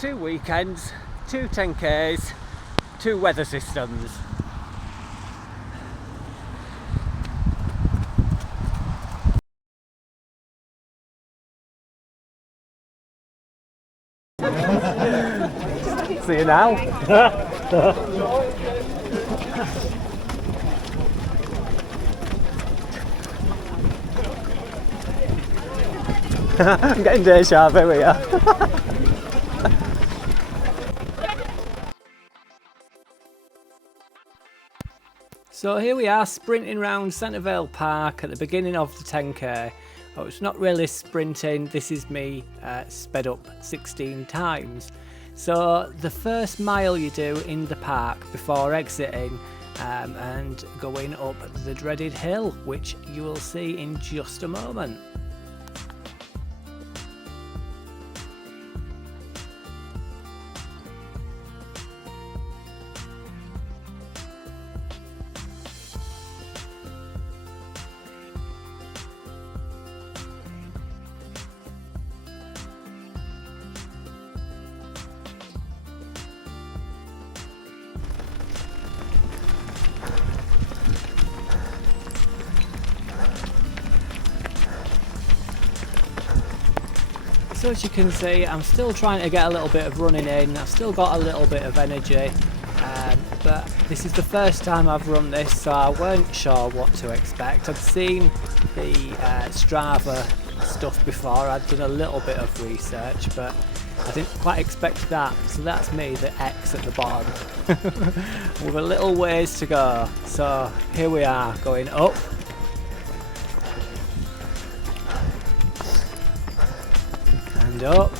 2 weekends, 2 10Ks, 2 weather systems. See you now. I'm getting deja vu here. So here we are sprinting around Centrevale Park at the beginning of the 10K. Oh, it's not really sprinting, this is me sped up 16 times. So the first mile you do in the park before exiting and going up the dreaded hill, which you will see in just a moment. So as you can see, I'm still trying to get a little bit of running in. I've still got a little bit of energy, but this is the first time I've run this, so I weren't sure what to expect. I'd seen the Strava stuff before, I'd done a little bit of research, but I didn't quite expect that. So that's me, the X at the bottom, with a little ways to go. So here we are, going up. And up,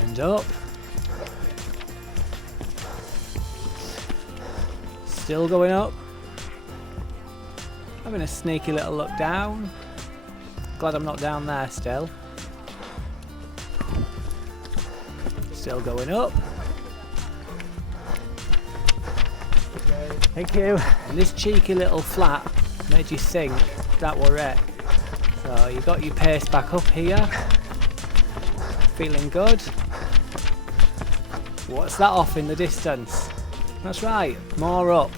and up, still going up, having a sneaky little look down, glad I'm not down there still, going up, thank you, and this cheeky little flat made you think that were it. So you got your pace back up here, feeling good. What's that off in the distance? That's right, more up.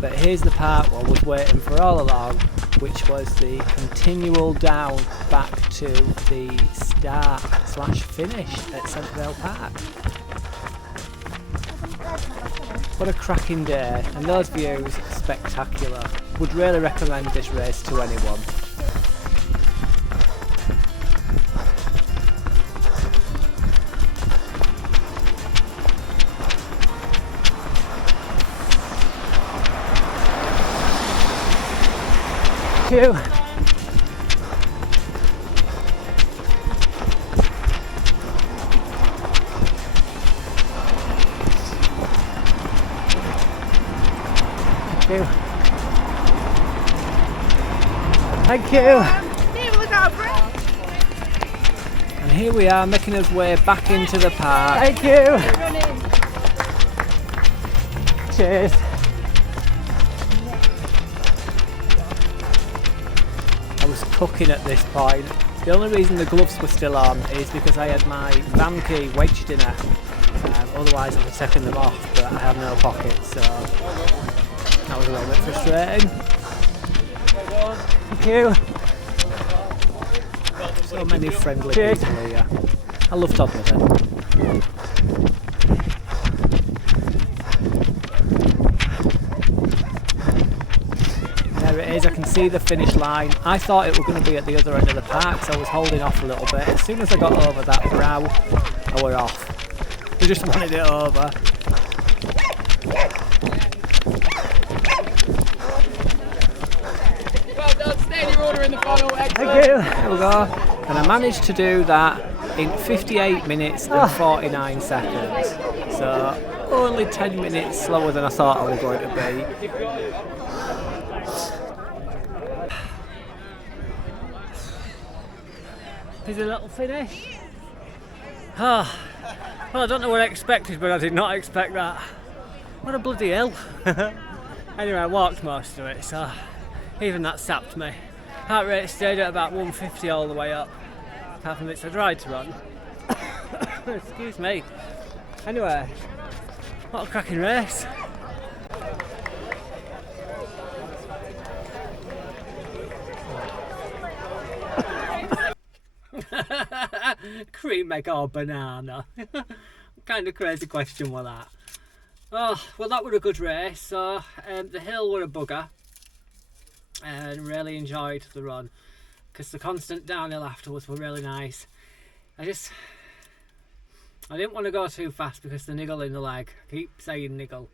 But here's the part I was waiting for all along, which was the continual down back to the start/finish at Centrevale Park. What a cracking day, and those views spectacular. Would really recommend this race to anyone. Thank you. Thank you. And here we are making our way back into the park. Thank you. Cheers. I was cooking at this point. The only reason the gloves were still on is because I had my van key wedged in it. Otherwise I'd have taken them off, but I had no pockets, so that was a little bit frustrating. Thank you. So many friendly people here. I love Todmorden. There it is, I can see the finish line. I thought it was going to be at the other end of the park, so I was holding off a little bit. As soon as I got over that brow, I were off. I just wanted it over. Well done, steady order in the funnel, excellent. Thank you. There we go. And I managed to do that in 58 minutes and 49 seconds. So only 10 minutes slower than I thought I was going to be. Here's a little finish. Well, I don't know what I expected, but I did not expect that. What a bloody hell. Anyway, I walked most of it, so even that sapped me. Heart rate stayed at about 150 all the way up, apart from bits I tried to run. Excuse me. Anyway, what a cracking race. Cream egg or banana? What kind of crazy question was that? Oh, well, that was a good race. So the hill were a bugger, and really enjoyed the run because the constant downhill afterwards were really nice. I didn't want to go too fast because the niggle in the leg. I keep saying niggle,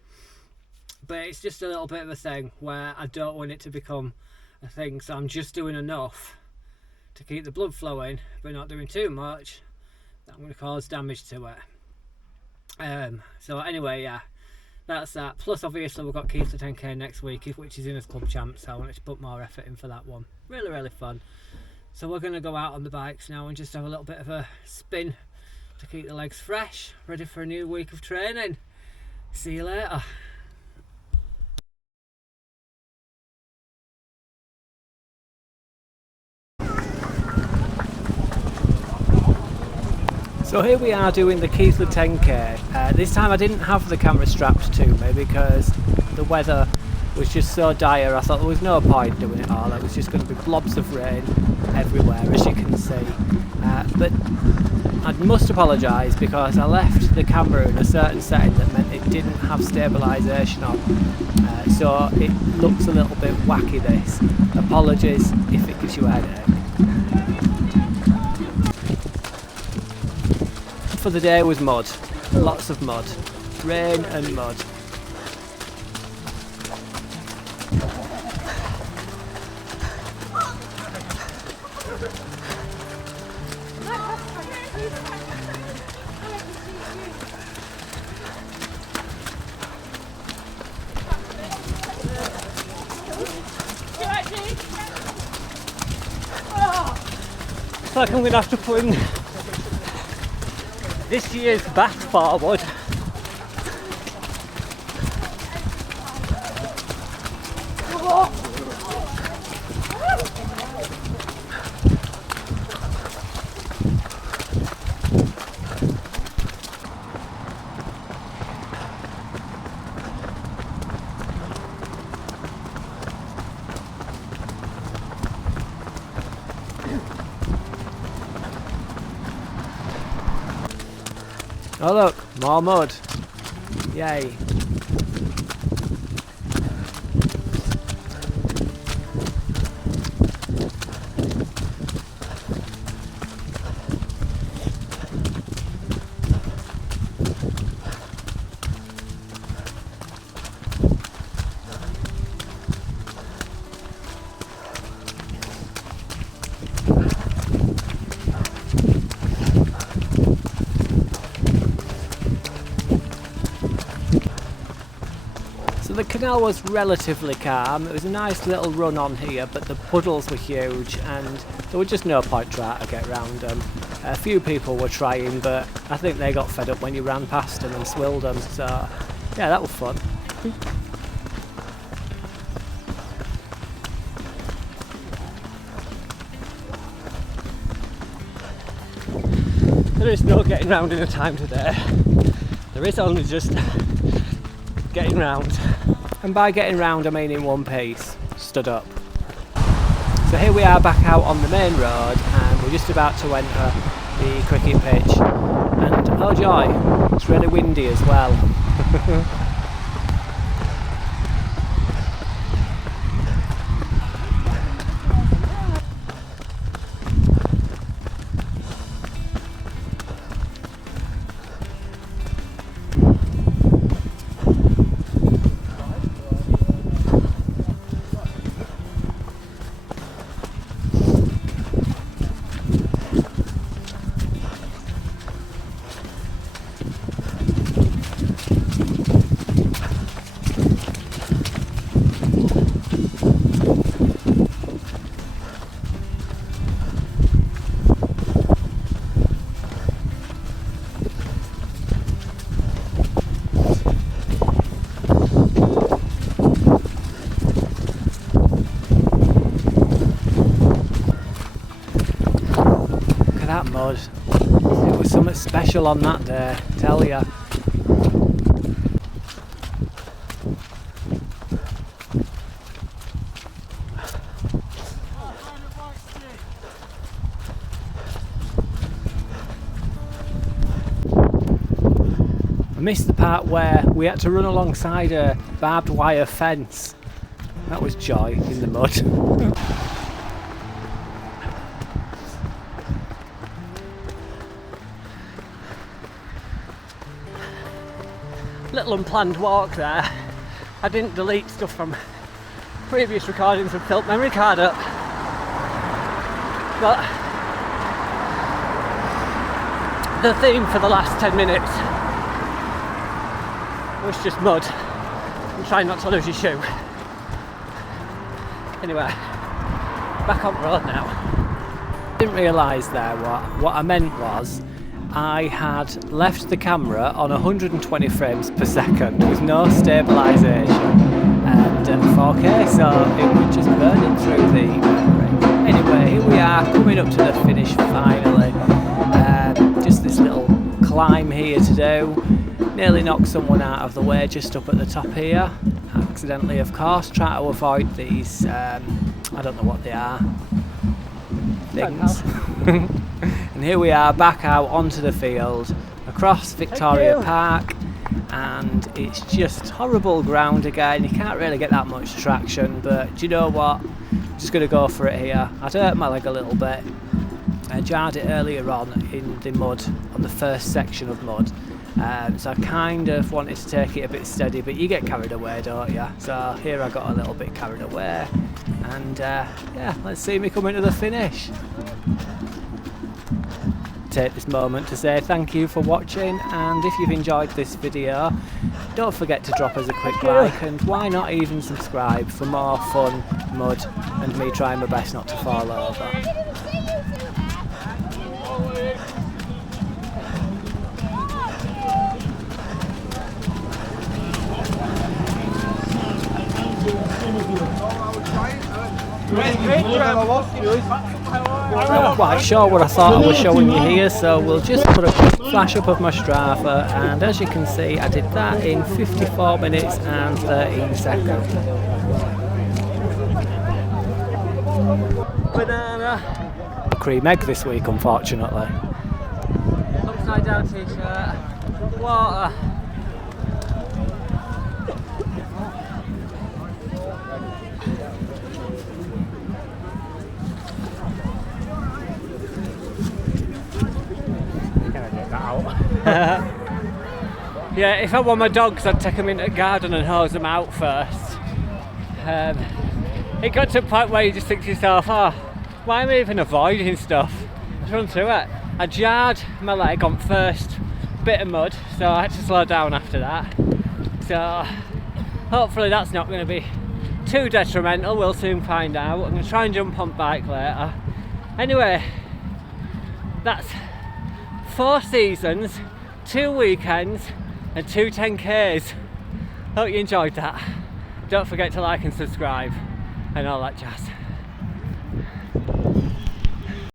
but it's just a little bit of a thing where I don't want it to become a thing, so I'm just doing enough to keep the blood flowing but not doing too much that I'm going to cause damage to it. So anyway, yeah, that's that. Plus obviously we've got Keith to 10K next week, which is in as club champ, so I wanted to put more effort in for that one. Really fun. So we're going to go out on the bikes now and just have a little bit of a spin to keep the legs fresh, ready for a new week of training. See you later. So here we are doing the Keighley 10K. This time I didn't have the camera strapped to me because the weather was just so dire. I thought there was no point doing it all. It was just going to be blobs of rain everywhere, as you can see. But I must apologise because I left the camera in a certain setting that meant it didn't have stabilisation on. So it looks a little bit wacky, this. Apologies if it gives you a headache. For the day was mud, lots of mud, rain and mud. It's like I'm going to have to put in this year's bat forward. Oh look, more mud. Yay. The canal was relatively calm. It was a nice little run on here, but the puddles were huge and there was just no point trying to get round them. A few people were trying, but I think they got fed up when you ran past them and swilled them, so yeah, that was fun. There is no getting round in a time today. There is only just getting round. And by getting round I mean in one piece, stood up. So here we are back out on the main road and we're just about to enter the cricket pitch. And oh joy, it's really windy as well. that mud. It was something special on that day, tell ya. I missed the part where we had to run alongside a barbed wire fence. That was joy in the mud. Little unplanned walk there. I didn't delete stuff from previous recordings and filled memory card up. But the theme for the last 10 minutes was just mud and trying not to lose your shoe. Anyway, back on the road now. Didn't realise there what I meant was I had left the camera on 120 frames per second with no stabilisation and 4K, so it was just burning through the memory. Anyway, here we are coming up to the finish finally. Just this little climb here to do. Nearly knocked someone out of the way just up at the top here. Accidentally, of course. Try to avoid these, I don't know what they are, things. And here we are back out onto the field, across Victoria Park, and it's just horrible ground again. You can't really get that much traction, but do you know what? I'm just going to go for it here. I'd hurt my leg a little bit. I jarred it earlier on in the mud, on the first section of mud. So I kind of wanted to take it a bit steady, but you get carried away, don't you? So here I got a little bit carried away, and yeah, let's see me coming to the finish. Take this moment to say thank you for watching, and if you've enjoyed this video, don't forget to drop us a quick like, and why not even subscribe for more fun, mud, and me trying my best not to fall over. Not quite sure what I thought I was showing you here, so we'll just put a quick flash up of my Strava, and as you can see I did that in 54 minutes and 13 seconds. Banana! Cream egg this week, unfortunately. Upside down t-shirt, water. Yeah, if I were my dogs I'd take them into the garden and hose them out first. It got to a point where you just think to yourself, oh, why am I even avoiding stuff? Just run through it. I jarred my leg on first bit of mud, so I had to slow down after that. So hopefully that's not going to be too detrimental, we'll soon find out. I'm going to try and jump on bike later. Anyway, that's 4 seasons, 2 weekends and 2 10Ks. Hope you enjoyed that. Don't forget to like and subscribe and all that jazz.